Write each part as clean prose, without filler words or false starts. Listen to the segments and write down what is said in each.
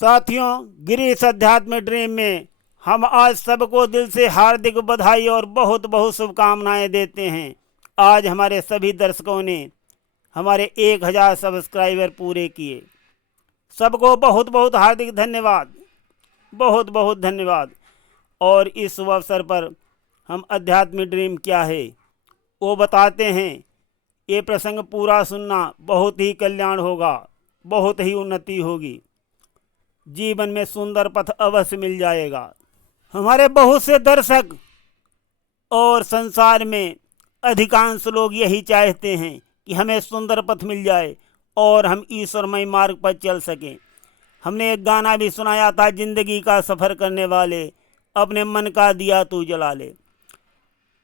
साथियों, गिरीश अध्यात्म ड्रीम में हम आज सबको दिल से हार्दिक बधाई और बहुत बहुत शुभकामनाएं देते हैं। आज हमारे सभी दर्शकों ने हमारे 1000 सब्सक्राइबर पूरे किए। सबको बहुत बहुत हार्दिक धन्यवाद, बहुत बहुत धन्यवाद। और इस शुभ अवसर पर हम अध्यात्म ड्रीम क्या है वो बताते हैं। ये प्रसंग पूरा सुनना, बहुत ही कल्याण होगा, बहुत ही उन्नति होगी, जीवन में सुंदर पथ अवश्य मिल जाएगा। हमारे बहुत से दर्शक और संसार में अधिकांश लोग यही चाहते हैं कि हमें सुंदर पथ मिल जाए और हम ईश्वरमय मार्ग पर चल सकें। हमने एक गाना भी सुनाया था, जिंदगी का सफ़र करने वाले अपने मन का दिया तू जला ले।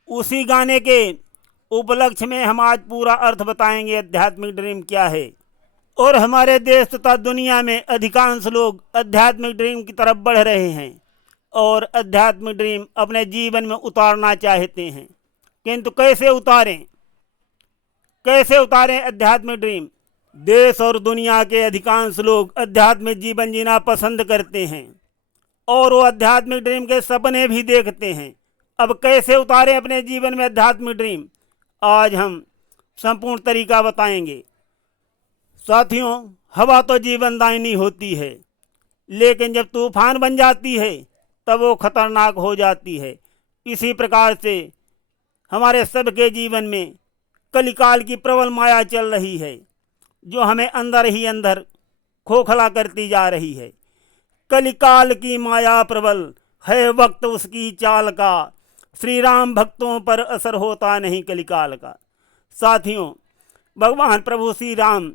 उसी गाने के उपलक्ष्य में हम आज पूरा अर्थ बताएंगे आध्यात्मिक ड्रीम क्या है। और हमारे देश तथा दुनिया में अधिकांश लोग आध्यात्मिक ड्रीम की तरफ बढ़ रहे हैं और आध्यात्मिक ड्रीम अपने जीवन में उतारना चाहते हैं, किंतु कैसे उतारें आध्यात्मिक ड्रीम। देश और दुनिया के अधिकांश लोग आध्यात्मिक जीवन जीना पसंद करते हैं और वो आध्यात्मिक ड्रीम के सपने भी देखते हैं। अब कैसे उतारें अपने जीवन में आध्यात्मिक ड्रीम, आज हम संपूर्ण तरीका बताएंगे। साथियों, हवा तो जीवनदायिनी होती है, लेकिन जब तूफान बन जाती है तब वो खतरनाक हो जाती है। इसी प्रकार से हमारे सबके जीवन में कलिकाल की प्रबल माया चल रही है, जो हमें अंदर ही अंदर खोखला करती जा रही है। कलिकाल की माया प्रबल है, वक्त उसकी चाल का, श्री राम भक्तों पर असर होता नहीं कलिकाल का। साथियों, भगवान प्रभु श्री राम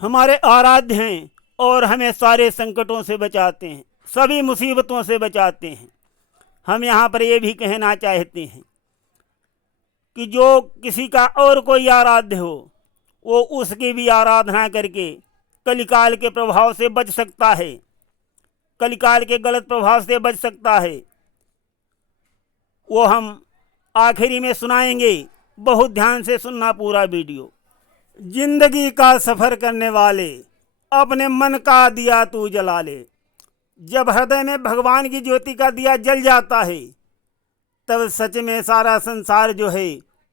हमारे आराध्य हैं और हमें सारे संकटों से बचाते हैं, सभी मुसीबतों से बचाते हैं। हम यहाँ पर ये भी कहना चाहते हैं कि जो किसी का और कोई आराध्य हो, वो उसकी भी आराधना करके कलिकाल के प्रभाव से बच सकता है, कलिकाल के गलत प्रभाव से बच सकता है। वो हम आखिरी में सुनाएंगे, बहुत ध्यान से सुनना पूरा वीडियो। जिंदगी का सफ़र करने वाले अपने मन का दिया तू जला ले। जब हृदय में भगवान की ज्योति का दिया जल जाता है, तब सच में सारा संसार जो है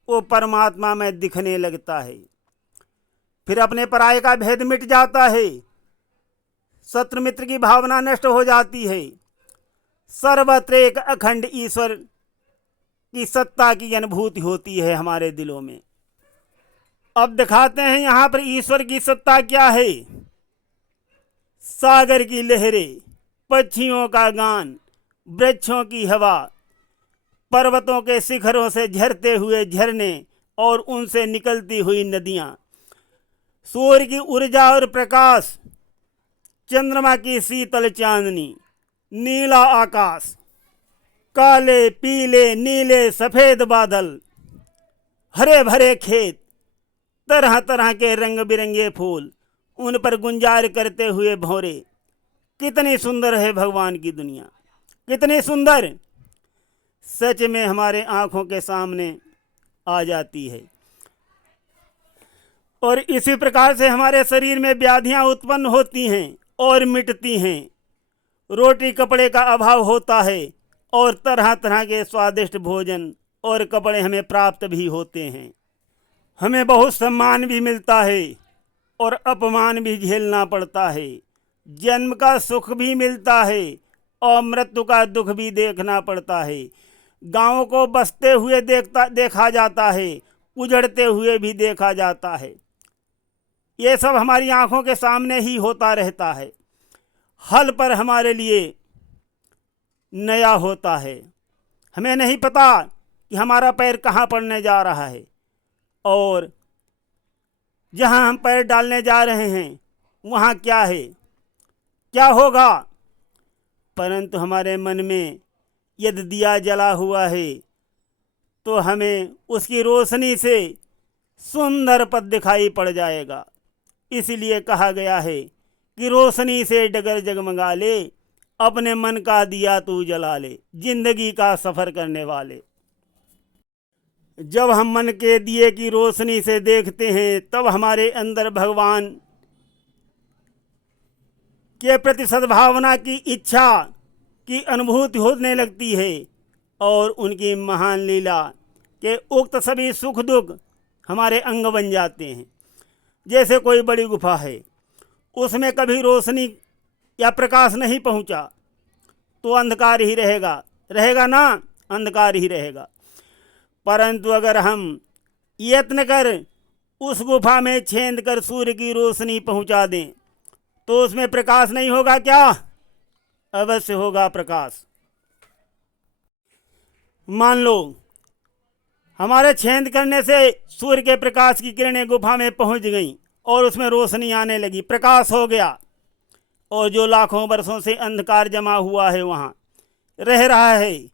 वो परमात्मा में दिखने लगता है। फिर अपने पराये का भेद मिट जाता है, शत्रु मित्र की भावना नष्ट हो जाती है। सर्वत्र एक अखंड ईश्वर की सत्ता की अनुभूति होती है हमारे दिलों में। अब दिखाते हैं यहाँ पर ईश्वर की सत्ता क्या है। सागर की लहरें, पक्षियों का गान, वृक्षों की हवा, पर्वतों के शिखरों से झरते हुए झरने और उनसे निकलती हुई नदियाँ, सूर्य की ऊर्जा और प्रकाश, चंद्रमा की शीतल चांदनी, नीला आकाश, काले पीले नीले सफ़ेद बादल, हरे भरे खेत, तरह तरह के रंग बिरंगे फूल, उन पर गुंजार करते हुए भौरे। कितनी सुंदर है भगवान की दुनिया, कितनी सुंदर, सच में हमारे आँखों के सामने आ जाती है। और इसी प्रकार से हमारे शरीर में व्याधियाँ उत्पन्न होती हैं और मिटती हैं। रोटी कपड़े का अभाव होता है और तरह तरह के स्वादिष्ट भोजन और कपड़े हमें प्राप्त भी होते हैं। हमें बहुत सम्मान भी मिलता है और अपमान भी झेलना पड़ता है। जन्म का सुख भी मिलता है और मृत्यु का दुख भी देखना पड़ता है। गाँव को बसते हुए देखा जाता है, उजड़ते हुए भी देखा जाता है। ये सब हमारी आंखों के सामने ही होता रहता है। हल पर हमारे लिए नया होता है, हमें नहीं पता कि हमारा पैर कहाँ पड़ने जा रहा है और जहाँ हम पैर डालने जा रहे हैं वहाँ क्या है, क्या होगा। परंतु हमारे मन में यदि दिया जला हुआ है तो हमें उसकी रोशनी से सुंदर पथ दिखाई पड़ जाएगा। इसलिए कहा गया है कि रोशनी से डगर जगमगा ले, अपने मन का दिया तू जला ले, जिंदगी का सफ़र करने वाले। जब हम मन के दिए की रोशनी से देखते हैं तब हमारे अंदर भगवान के प्रति सद्भावना की इच्छा की अनुभूति होने लगती है और उनकी महान लीला के उक्त सभी सुख दुख हमारे अंग बन जाते हैं। जैसे कोई बड़ी गुफा है, उसमें कभी रोशनी या प्रकाश नहीं पहुंचा तो अंधकार ही रहेगा, रहेगा ना, अंधकार ही रहेगा। परंतु अगर हम यत्न कर उस गुफा में छेद कर सूर्य की रोशनी पहुंचा दें तो उसमें प्रकाश नहीं होगा क्या? अवश्य होगा प्रकाश। मान लो हमारे छेद करने से सूर्य के प्रकाश की किरणें गुफा में पहुंच गईं और उसमें रोशनी आने लगी, प्रकाश हो गया, और जो लाखों वर्षों से अंधकार जमा हुआ है वहाँ रह रहा है,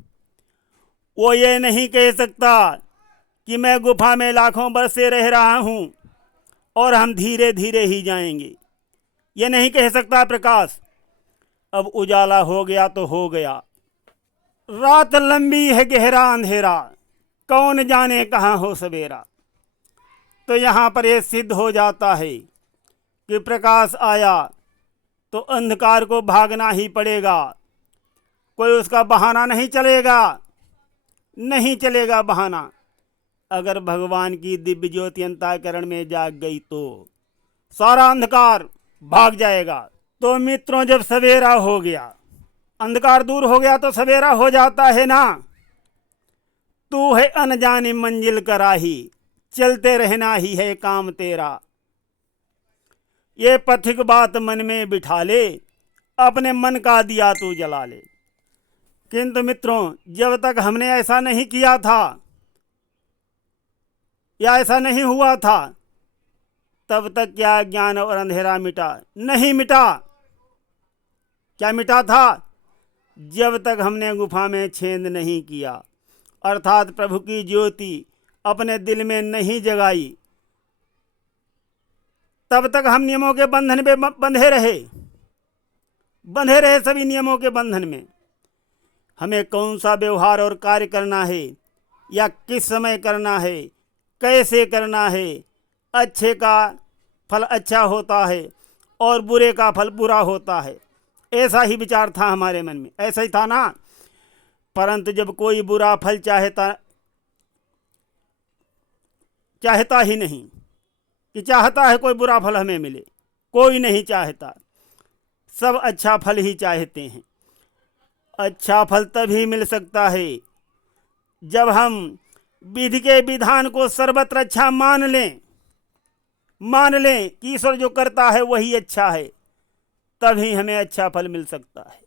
वो ये नहीं कह सकता कि मैं गुफा में लाखों वर्ष से रह रहा हूँ और हम धीरे धीरे ही जाएंगे, ये नहीं कह सकता प्रकाश। अब उजाला हो गया तो हो गया, रात लंबी है गहरा अंधेरा, कौन जाने कहाँ हो सवेरा। तो यहाँ पर यह सिद्ध हो जाता है कि प्रकाश आया तो अंधकार को भागना ही पड़ेगा, कोई उसका बहाना नहीं चलेगा, नहीं चलेगा बहाना। अगर भगवान की दिव्य ज्योति अंतःकरण में जाग गई तो सारा अंधकार भाग जाएगा। तो मित्रों, जब सवेरा हो गया, अंधकार दूर हो गया तो सवेरा हो जाता है ना। तू है अनजानी मंजिल का राही, चलते रहना ही है काम तेरा। ये पथिक बात मन में बिठा ले, अपने मन का दिया तू जला ले। किंतु मित्रों, जब तक हमने ऐसा नहीं किया था या ऐसा नहीं हुआ था, तब तक क्या ज्ञान और अंधेरा मिटा? नहीं मिटा। क्या मिटा था? जब तक हमने गुफा में छेद नहीं किया, अर्थात प्रभु की ज्योति अपने दिल में नहीं जगाई, तब तक हम नियमों के बंधन में बंधे रहे सभी नियमों के बंधन में। हमें कौन सा व्यवहार और कार्य करना है या किस समय करना है, कैसे करना है, अच्छे का फल अच्छा होता है और बुरे का फल बुरा होता है, ऐसा ही विचार था हमारे मन में, ऐसा ही था ना। परंतु जब कोई बुरा फल चाहता ही नहीं कि चाहता है कोई बुरा फल हमें मिले, कोई नहीं चाहता, सब अच्छा फल ही चाहते हैं। अच्छा फल तभी मिल सकता है जब हम विधि के विधान को सर्वत्र अच्छा मान लें कि ईश्वर जो करता है वही अच्छा है, तभी हमें अच्छा फल मिल सकता है।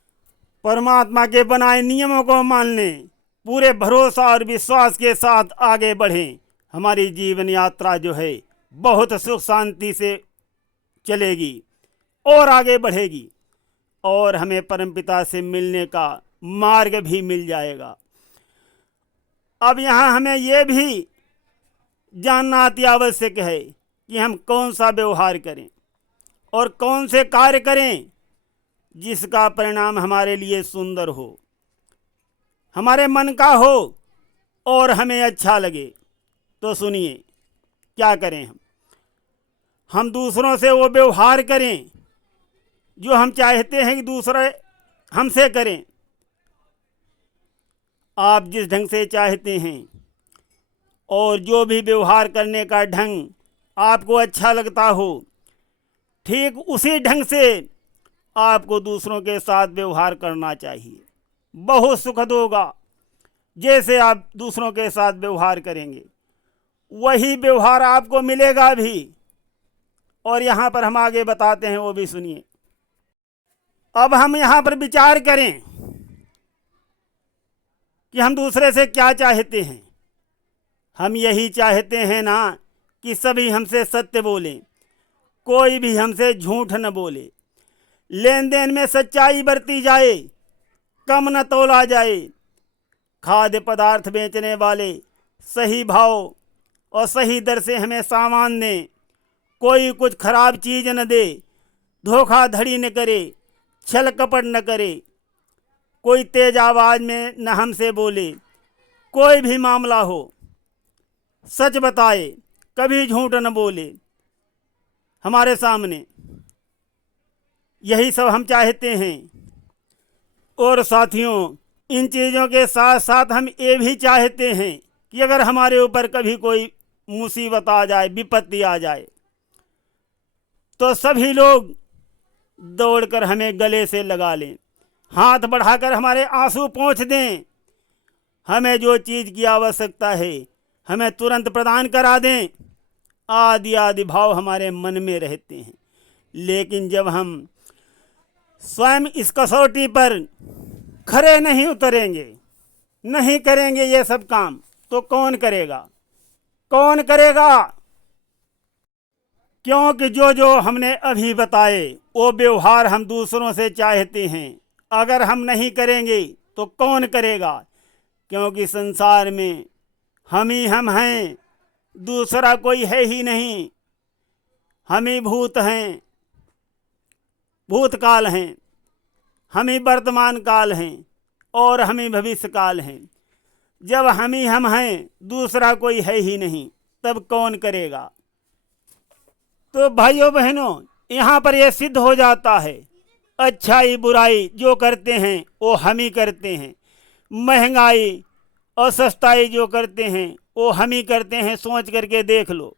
परमात्मा के बनाए नियमों को मान लें, पूरे भरोसा और विश्वास के साथ आगे बढ़ें, हमारी जीवन यात्रा जो है बहुत सुख शांति से चलेगी और आगे बढ़ेगी और हमें परमपिता से मिलने का मार्ग भी मिल जाएगा। अब यहाँ हमें यह भी जानना अति आवश्यक है कि हम कौन सा व्यवहार करें और कौन से कार्य करें जिसका परिणाम हमारे लिए सुंदर हो, हमारे मन का हो और हमें अच्छा लगे। तो सुनिए, क्या करें हम दूसरों से वो व्यवहार करें जो हम चाहते हैं कि दूसरे हमसे करें। आप जिस ढंग से चाहते हैं और जो भी व्यवहार करने का ढंग आपको अच्छा लगता हो, ठीक उसी ढंग से आपको दूसरों के साथ व्यवहार करना चाहिए। बहुत सुखद होगा। जैसे आप दूसरों के साथ व्यवहार करेंगे वही व्यवहार आपको मिलेगा भी। और यहाँ पर हम आगे बताते हैं, वो भी सुनिए। अब हम यहाँ पर विचार करें कि हम दूसरे से क्या चाहते हैं। हम यही चाहते हैं ना कि सभी हमसे सत्य बोलें, कोई भी हमसे झूठ न बोले, लेन देन में सच्चाई बरती जाए, कम न तोला जाए, खाद्य पदार्थ बेचने वाले सही भाव और सही दर से हमें सामान दें, कोई कुछ खराब चीज़ न दे, धोखाधड़ी न करे, छल कपट न करे, कोई तेज आवाज़ में न हमसे बोले, कोई भी मामला हो सच बताए, कभी झूठ न बोले हमारे सामने। यही सब हम चाहते हैं। और साथियों, इन चीज़ों के साथ साथ हम ये भी चाहते हैं कि अगर हमारे ऊपर कभी कोई मुसीबत आ जाए, विपत्ति आ जाए, तो सभी लोग दौड़कर हमें गले से लगा लें, हाथ बढ़ाकर हमारे आंसू पोंछ दें, हमें जो चीज़ की आवश्यकता है हमें तुरंत प्रदान करा दें, आदि आदि भाव हमारे मन में रहते हैं। लेकिन जब हम स्वयं इस कसौटी पर खरे नहीं उतरेंगे, नहीं करेंगे ये सब काम, तो कौन करेगा? कौन करेगा? क्योंकि जो जो हमने अभी बताए वो व्यवहार हम दूसरों से चाहते हैं, अगर हम नहीं करेंगे तो कौन करेगा? क्योंकि संसार में हम ही हम हैं, दूसरा कोई है ही नहीं। हम ही भूत हैं, भूतकाल हैं, हम ही वर्तमान काल हैं और हम ही भविष्य काल हैं। जब हम ही हम हैं, दूसरा कोई है ही नहीं, तब कौन करेगा? तो भाइयों बहनों, यहाँ पर यह सिद्ध हो जाता है, अच्छाई बुराई जो करते हैं वो हम ही करते हैं, महंगाई और सस्ताई जो करते हैं वो हम ही करते हैं। सोच करके देख लो,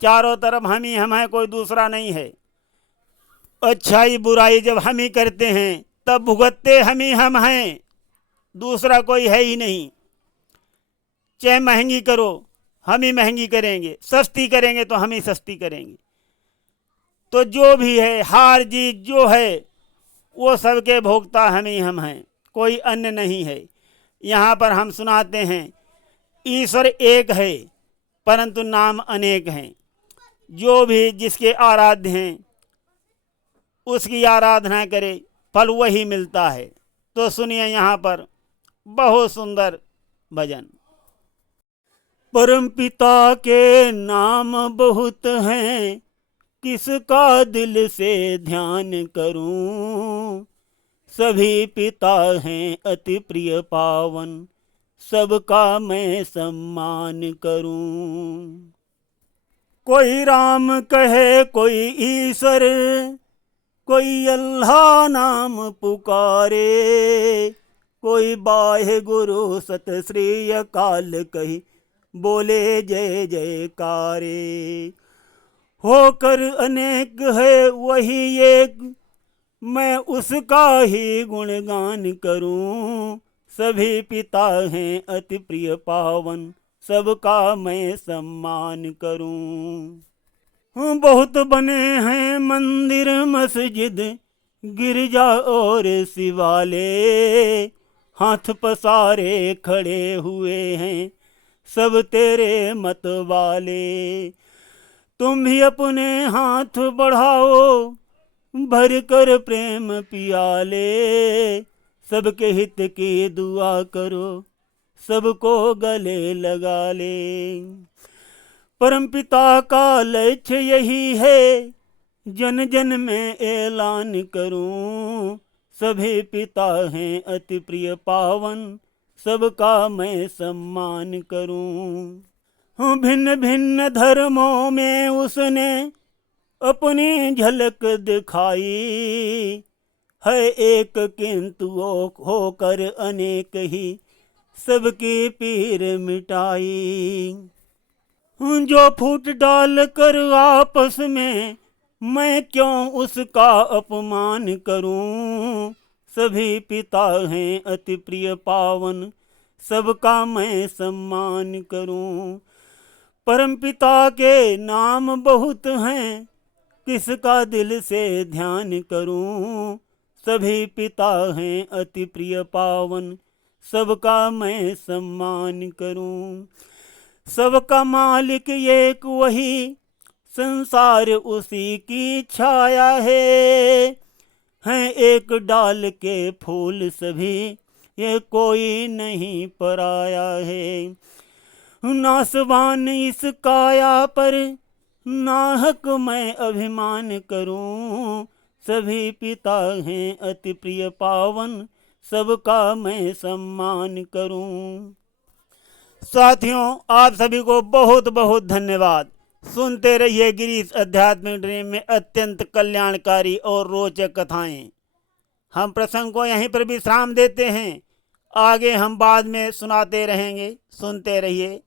चारों तरफ हम ही हम हैं, कोई दूसरा नहीं है। अच्छाई बुराई जब हम ही करते हैं तब भुगतते हम ही हम हैं, दूसरा कोई है ही नहीं। चाहे महंगी करो, हम ही महंगी करेंगे, सस्ती करेंगे तो हम ही सस्ती करेंगे। तो जो भी है, हार जीत जो है, वो सबके भोक्ता हम ही हम हैं, कोई अन्य नहीं है। यहाँ पर हम सुनाते हैं, ईश्वर एक है परंतु नाम अनेक हैं। जो भी जिसके आराध्य हैं उसकी आराधना करे, फल वही मिलता है। तो सुनिए यहाँ पर बहुत सुंदर भजन। परम पिता के नाम बहुत हैं, किसका दिल से ध्यान करूं। सभी पिता हैं अति प्रिय पावन, सबका मैं सम्मान करूं। कोई राम कहे, कोई ईश्वर, कोई अल्लाह नाम पुकारे, कोई बाहे गुरु सत श्री अकाल कही, बोले जय जयकारे। होकर अनेक है वही एक, मैं उसका ही गुणगान करूं। सभी पिता हैं अति प्रिय पावन, सबका मैं सम्मान करूं। बहुत बने हैं मंदिर मस्जिद, गिरजा और शिवाले, हाथ पसारे खड़े हुए हैं सब तेरे मत वाले। तुम भी अपने हाथ बढ़ाओ, भर कर प्रेम पियाले, सबके हित की दुआ करो, सबको गले लगा ले। परमपिता का लक्ष्य यही है, जन जन में ऐलान करूं। सभी पिता हैं अति प्रिय पावन, सबका मैं सम्मान करूं। भिन्न भिन्न धर्मों में उसने अपनी झलक दिखाई, है एक किंतु वो होकर अनेक ही, सबकी पीर मिटाई। जो फूट डाल कर आपस में, मैं क्यों उसका अपमान करूं। सभी पिता हैं अति प्रिय पावन, सबका मैं सम्मान करूं। परम पिता के नाम बहुत हैं, किसका दिल से ध्यान करूं। सभी पिता हैं अति प्रिय पावन, सबका मैं सम्मान करूं। सबका मालिक एक वही, संसार उसी की छाया है एक डाल के फूल सभी, ये कोई नहीं पराया है। नासवान इस काया पर, नाहक मैं अभिमान करूं। सभी पिता हैं अति प्रिय पावन, सबका मैं सम्मान करूं। साथियों, आप सभी को बहुत बहुत धन्यवाद। सुनते रहिए गिरीश आध्यात्मिक ड्रीम में अत्यंत कल्याणकारी और रोचक कथाएं। हम प्रसंग को यहीं पर विश्राम देते हैं, आगे हम बाद में सुनाते रहेंगे। सुनते रहिए।